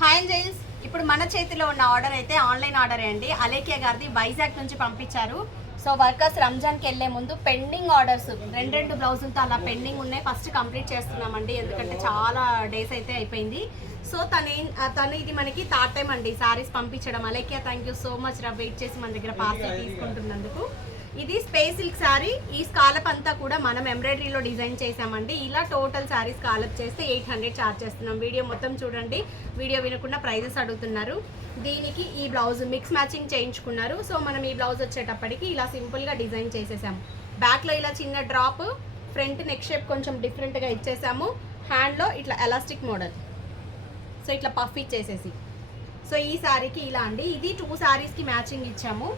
Hi jails, ఇప్పుడు మన చేతిలో ఉన్న ఆర్డర్ అయితే ఆన్లైన్ ఆర్డర్ అండి. అలేఖ్య గారిది వైజాగ్ నుంచి పంపించారు. సో వర్కర్స్ రంజాన్కి వెళ్ళే ముందు పెండింగ్ ఆర్డర్స్ రెండు బ్లౌజులతో అలా పెండింగ్ ఉన్నాయి. ఫస్ట్ కంప్లీట్ చేస్తున్నామండి, ఎందుకంటే చాలా డేస్ అయితే అయిపోయింది. సో తను ఇది మనకి థర్డ్ టైం అండి సారీస్ పంపించడం. Alekhya thank you so much రా, వెయిట్ చేసి మన దగ్గర పార్సల్ తీసుకుంటున్నందుకు. ఇది స్పేస్ సిల్క్ శారీ. ఈ స్కాలప్ అంతా కూడా మనం ఎంబ్రాయిడరీలో డిజైన్ చేసామండి. ఇలా టోటల్ శారీ స్కాలప్ చేస్తే 800 ఛార్జ్ చేస్తున్నాం. వీడియో మొత్తం చూడండి, వీడియో వినకుండా ప్రైజెస్ అడుగుతున్నారు. దీనికి ఈ బ్లౌజ్ మిక్స్ మ్యాచింగ్ చేయించుకున్నారు. సో మనం ఈ బ్లౌజ్ వచ్చేటప్పటికి ఇలా సింపుల్గా డిజైన్ చేసేసాము. బ్యాక్లో ఇలా చిన్న డ్రాప్, ఫ్రంట్ నెక్ షేప్ కొంచెం డిఫరెంట్గా ఇచ్చేసాము. హ్యాండ్లో ఇట్లా ఎలాస్టిక్ మోడల్, సో ఇట్లా పఫ్ ఇచ్చేసేసి. సో ఈ శారీకి ఇలా అండి. ఇది 2 శారీస్కి మ్యాచింగ్ ఇచ్చాము.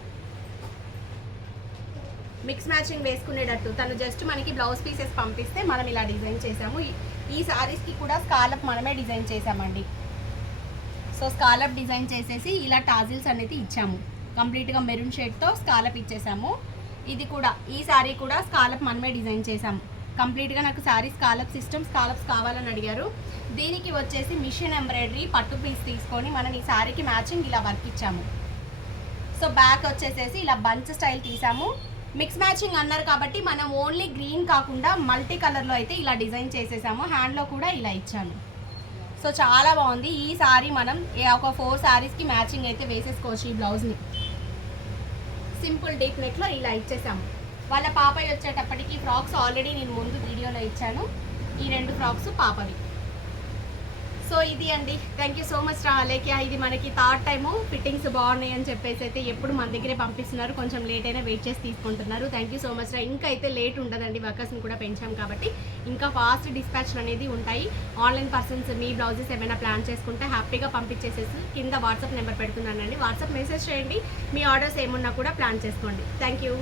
మిక్స్ మ్యాచింగ్ వేసుకునేటట్టు తను జస్ట్ మనకి బ్లౌజ్ పీసెస్ పంపిస్తే మనం ఇలా డిజైన్ చేసాము. ఈ శారీస్కి కూడా స్కాలప్ మనమే డిజైన్ చేసామండి. సో స్కాలప్ డిజైన్ చేసేసి ఇలా టాజిల్స్ అనేది ఇచ్చాము. కంప్లీట్గా మెరూన్ షేడ్తో స్కాలప్ ఇచ్చేసాము. ఇది కూడా ఈ శారీ కూడా స్కాలప్ మనమే డిజైన్ చేసాము. కంప్లీట్గా నాకు శారీ స్కాలప్ సిస్టమ్ స్కాలప్స్ కావాలని అడిగారు. దీనికి వచ్చేసి మిషన్ ఎంబ్రాయిడరీ పట్టు పీస్ తీసుకొని మనం ఈ శారీకి మ్యాచింగ్ ఇలా వర్క్ ఇచ్చాము. సో బ్యాక్ వచ్చేసేసి ఇలా బంచ్ స్టైల్ తీసాము. మిక్స్ మ్యాచింగ్ అన్నారు కాబట్టి మనం ఓన్లీ గ్రీన్ కాకుండా మల్టీ కలర్లో అయితే ఇలా డిజైన్ చేసేసాము. హ్యాండ్లో కూడా ఇలా ఇచ్చాను. సో చాలా బాగుంది. ఈ శారీ మనం ఒక 4 శారీస్కి మ్యాచింగ్ అయితే వేసేసుకోవచ్చు. ఈ బ్లౌజ్ని సింపుల్ డీప్ నెక్లో ఇలా ఇచ్చేసాము. వాళ్ళ పాపయ్య వచ్చేటప్పటికి ఫ్రాక్స్ ఆల్రెడీ నేను ముందు వీడియోలో ఇచ్చాను. ఈ 2 ఫ్రాక్స్ పాపవి. సో ఇది అండి. థ్యాంక్ యూ సో మచ్ రా అలేఖ్య. ఇది మనకి థర్డ్ టైము ఫిట్టింగ్స్ బాగున్నాయి అని చెప్పేసి అయితే ఎప్పుడు మన దగ్గరే పంపిస్తున్నారు. కొంచెం లేట్ అయినా వెయిట్ చేసి తీసుకుంటున్నారు. థ్యాంక్ యూ సో మచ్ రా. ఇంకా అయితే లేట్ ఉండదండి, వర్కర్స్ని కూడా పెంచాం కాబట్టి ఇంకా ఫాస్ట్ డిస్పాచ్ అనేది ఉంటాయి. ఆన్లైన్ పర్సన్స్ మీ బ్లౌజెస్ ఏమైనా ప్లాన్ చేసుకుంటే హ్యాపీగా పంపించేసేసి కింద వాట్సాప్ నెంబర్ పెడుతున్నానండి. వాట్సాప్ మెసేజ్ చేయండి, మీ ఆర్డర్స్ ఏమున్నా కూడా ప్లాన్ చేసుకోండి. Thank you.